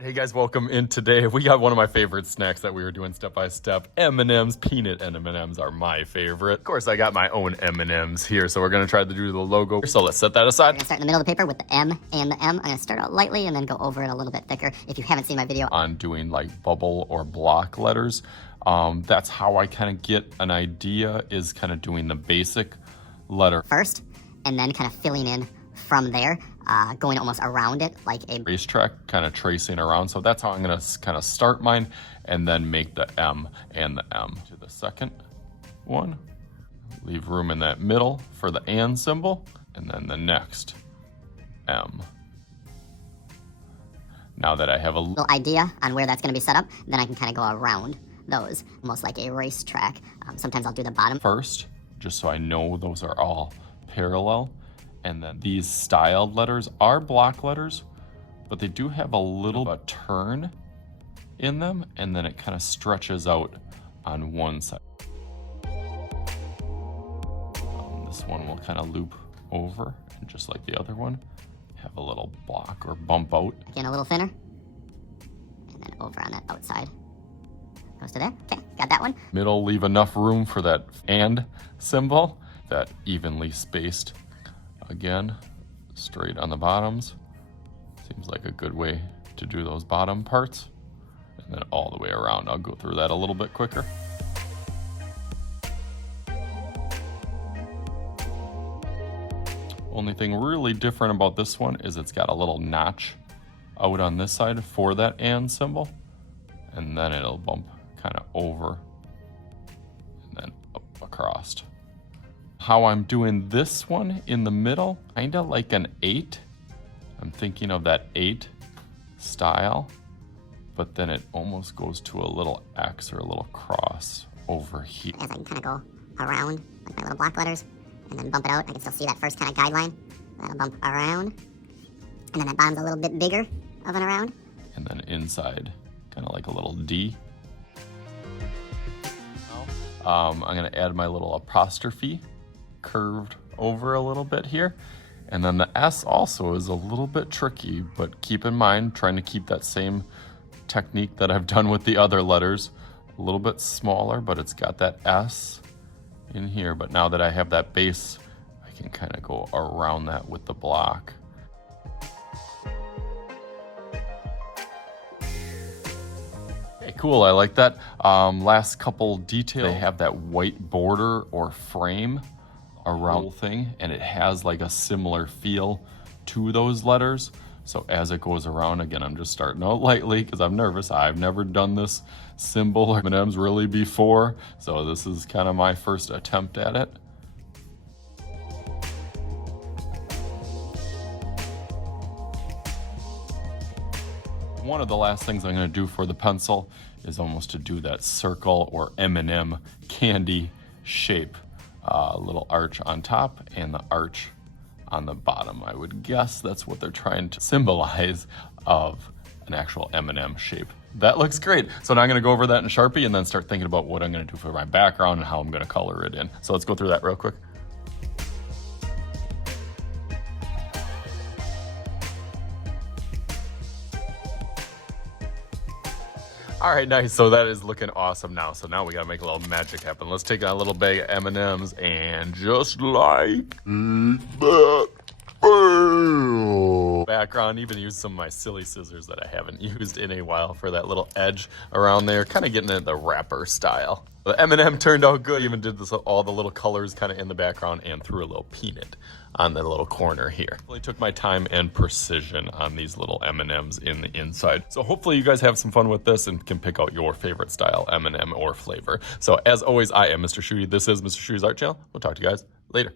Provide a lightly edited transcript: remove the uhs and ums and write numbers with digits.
Hey guys, welcome in today. We got one of my favorite snacks that we were doing step by step. M&Ms, peanut M&Ms are my favorite. Of course, I got my own M&Ms here, so we're gonna try to do the logo. So let's set that aside. I'm gonna start in the middle of the paper with the M and the M. I'm gonna start out lightly and then go over it a little bit thicker. If you haven't seen my video on doing like bubble or block letters, that's how I kind of get an idea, is kind of doing the basic letter first, and then kind of filling in from there, going almost around it like a racetrack, kind of tracing around. So that's how I'm gonna kind of start mine, and then make the M and the M. To the second one, leave room in that middle for the and symbol, and then the next M. Now that I have a little idea on where that's gonna be set up, then I can kind of go around those, almost like a racetrack. Sometimes I'll do the bottom first, just so I know those are all parallel. And then these styled letters are block letters, but they do have a little bit of a turn in them, and then it kind of stretches out on one side. This one will kind of loop over, and just like the other one, have a little block or bump out. Again, a little thinner, and then over on that outside. Goes to there. Okay, got that one. Middle, leave enough room for that and symbol, that evenly spaced. Again, straight on the bottoms. Seems like a good way to do those bottom parts. And then all the way around. I'll go through that a little bit quicker. Only thing really different about this one is it's got a little notch out on this side for that and symbol. And then it'll bump kind of over and then up across. How I'm doing this one in the middle, kind of like an 8. I'm thinking of that 8 style, but then it almost goes to a little X or a little cross over here. As I can kind of go around like my little block letters and then bump it out, I can still see that first kind of guideline. That'll bump around. And then that bottom's a little bit bigger of an around. And then inside, kind of like a little D. I'm gonna add my little apostrophe curved over a little bit here. And then the S also is a little bit tricky, but keep in mind, trying to keep that same technique that I've done with the other letters. A little bit smaller, but it's got that S in here. But now that I have that base, I can kind of go around that with the block. Okay, cool, I like that. Last couple details, they have that white border or frame around the thing, and it has like a similar feel to those letters. So as it goes around, again, I'm just starting out lightly because I'm nervous. I've never done this symbol or M&Ms really before, so this is kind of my first attempt at it. One of the last things I'm going to do for the pencil is almost to do that circle or M&M candy shape. Little arch on top and the arch on the bottom. I would guess that's what they're trying to symbolize of an actual M&M shape. That looks great. So now I'm gonna go over that in Sharpie and then start thinking about what I'm gonna do for my background and how I'm gonna color it in. So let's go through that real quick. All right, nice. So that is looking awesome now. So now we gotta make a little magic happen. Let's take a little bag of M&Ms and just like background, even use some of my silly scissors that I haven't used in a while for that little edge around there, kind of getting it the wrapper style. The M&M turned out good. Even did this, all the little colors kind of in the background, and threw a little peanut on the little corner here. Really took my time and precision on these little M&Ms in the inside. So hopefully you guys have some fun with this and can pick out your favorite style M&M or flavor. So as always, I am Mr. Shooty. This is Mr. Shooty's Art Channel. We'll talk to you guys later.